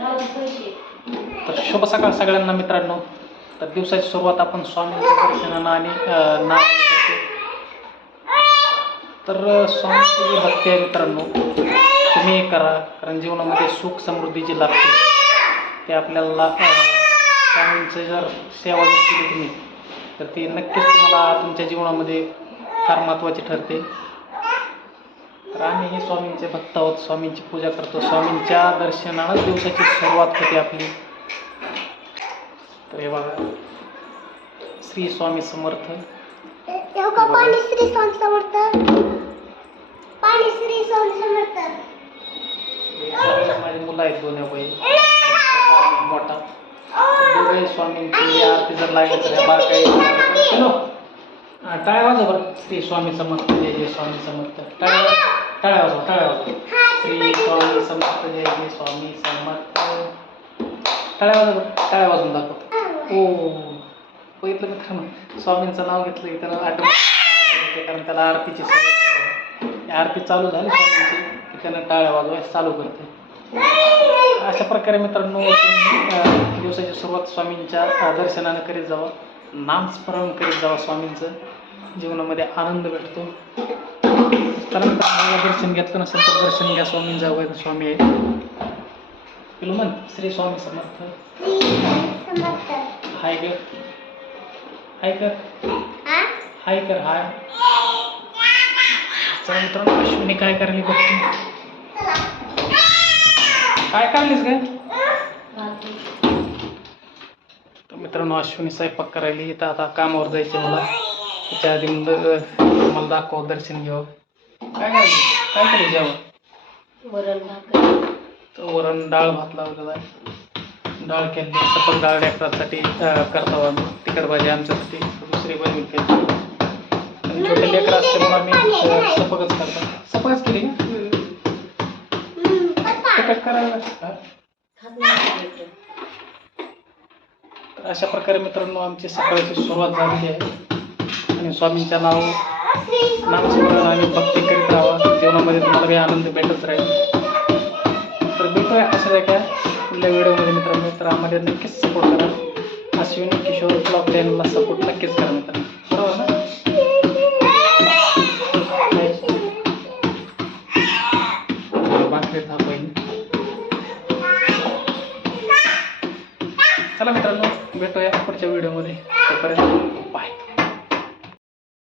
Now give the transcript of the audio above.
तर शुभ सकाळ सगळ्यांना मित्रांनो. तर दिवसाची सुरुवात आपण स्वामी दर्शनानं आणि तर स्वामीची जी भक्ती आहे मित्रांनो तुम्ही करा कारण जीवनामध्ये सुख समृद्धी जी लागते ते आपल्याला स्वामींचं जर सेवा जर केली तुम्ही तर ती नक्कीच तुम्हाला तुमच्या जीवनामध्ये फार महत्त्वाची ठरते. तर आम्हीही स्वामींचे भक्त आहोत स्वामींची पूजा करतो स्वामींच्या दर्शनानंच दिवसाची सुरुवात होते आपली. तर हे बघा श्री स्वामी समर्थ. पाणी श्री स्वामी समर्थ. पाणी श्री स्वामी समर्थ. माझी मुलं आहेत दोन बाई. मोठा. दोघे स्वामींची आरती जर लागली तर बारकाई टाळ्या वाजव बरं. श्री स्वामी समर्थ जय जय स्वामी समर्थ. टाळ्या टाळ्या वाजव टाळ्या वाजव श्री स्वामी समर्थ जय जय स्वामी समर्थ. टाळ्या वाजव टाळ्या वाजवून दाखव ओ बघितलं मित्रांनो स्वामींचं नाव घेतलं की त्याला आठवण कारण त्याला आरतीची सवय. आरती चालू झाली स्वामींची की त्यानं टाळ्या वाजवायला चालू करते. अशा प्रकारे मित्रांनो तुम्ही दिवसाची सुरुवात स्वामींच्या दर्शनानं करीत जावा. नामस्मरण करीत जावा स्वामींचं. जीवनामध्ये आनंद भेटतो. त्यानंतर मला दर्शन घेतलं नसेल तर दर्शन घ्या स्वामींचा वैद स्वामी आहे. पिलू म्हण श्री स्वामी समर्थ. श्री स्वामी हाय कर. हाय कर. हाय कर हाय. चला मित्रांनो अश्विनी काय करायली बघते काय काढलीस काय तर मित्रांनो अश्विनी स्वयंपाक करायली. तर आता कामावर जायचे मला. त्याच्या आधी मला दाखव दर्शन घ्यावं काय करायली काय करायचं जेवण? वरण तर वरण डाळ भात लावलेला आहे. डाळ केली. सपक डाळ लेकरांसाठी करतो आम्ही तिखट भाजी आमच्यासाठी. दुसरी बनवी केली. छोटे लेकर असल्यामुळे आम्ही अं, सपकच करतो. सपकच केली तिखट करायला. तर अशा प्रकारे मित्रांनो आमची सकाळची सुरुवात झालेली आहे. आणि स्वामींच्या नाव नामस्मरण आणि भक्ती करीत राहावा. जीवनामध्ये तुम्हाला काही आनंद भेटत राहील. तर भेटूया असं एका पुढल्या व्हिडिओमध्ये मित्रांनो. तर आम्हाला नक्कीच सपोर्ट करा. अश्विन किशोर ब्लॉग चॅनलला सपोर्ट नक्कीच करा मित्रांनो. बरोबर ना? चला मित्रांनो भेटूया पुढच्या व्हिडिओमध्ये. तोपर्यंत